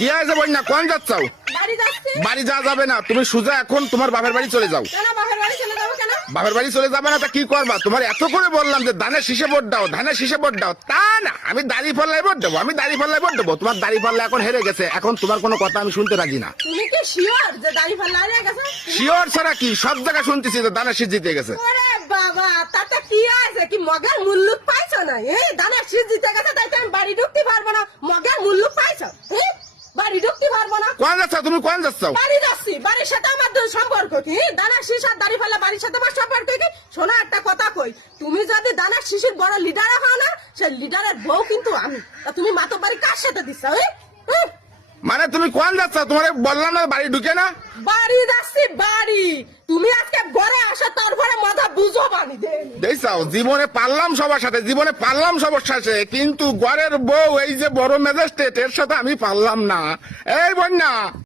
কি আছে বন্যা, কোন যাচ্ছাও? বাড়ি যাচ্ছি। বাড়ি যাওয়া যাবে না, তুমি সোজা এখন তোমার বাপের বাড়ি চলে যাও। কেন বাপের বাড়ি চলে যাবো কেন? বাপের বাড়ি চলে যাবে না তা কি করবা? তোমার এত করে বললাম যে ধানের শীষে ভোট দাও, ধানের শীষে ভোট দাও, তা না, আমি দাড়ি পাল্লায় ভোট দেবো, আমি দাড়ি পাল্লায় ভোট দেবো। তোমার দাড়ি পাল্লা এখন হেরে গেছে, এখন তোমার কোনো কথা আমি শুনতে রাজি না। তুমি কি শিওর যে দাড়ি ফাল্লা হয়ে গেছে? শিওর ছাড়া কি, সব জায়গায় শুনতেছি যে ধানের শীষ জিতে গেছে। ওরে বাবা, তাতে কি আছে? কি মগের মূল্যুক পাইছো না? এই ধানের শীষ জিতে গেছে তাই তো আমি বাড়ি ঢুকতে পারবো না। মগের মূল্যুক পাইছো? বাড়ি ঢুকতে পারবো না। কোন যাচ্ছ তুমি, কোন যাচ্ছ? বাড়ি যাচ্ছি। বাড়ির সাথে আমার সম্পর্ক কি? দানার শীষ আর দাড়ি ফাল্লা বাড়ির সাথে আমার সম্পর্ক কি? শোনো একটা কথা কই, তুমি যদি দানার শিশির বড় লিডার হও না, সেই লিডারের বউ কিন্তু আমি। তা তুমি মাতো বাড়ি কার সাথে দিচ্ছ? মানে তুমি কোন যাচ্ছ? তোমার বললাম না বাড়ি ঢুকে না। বাড়ি যাচ্ছি বাড়ি। তুমি আজকে ঘরে আসো, তারপরে মাথা বুঝো বানি দেন। দেখছাও, জীবনে পারলাম সবার সাথে, জীবনে পারলাম সবার সাথে, কিন্তু ঘরের বউ এই যে বড় ম্যাজিস্ট্রেট এর সাথে আমি পারলাম না। এই বন্যা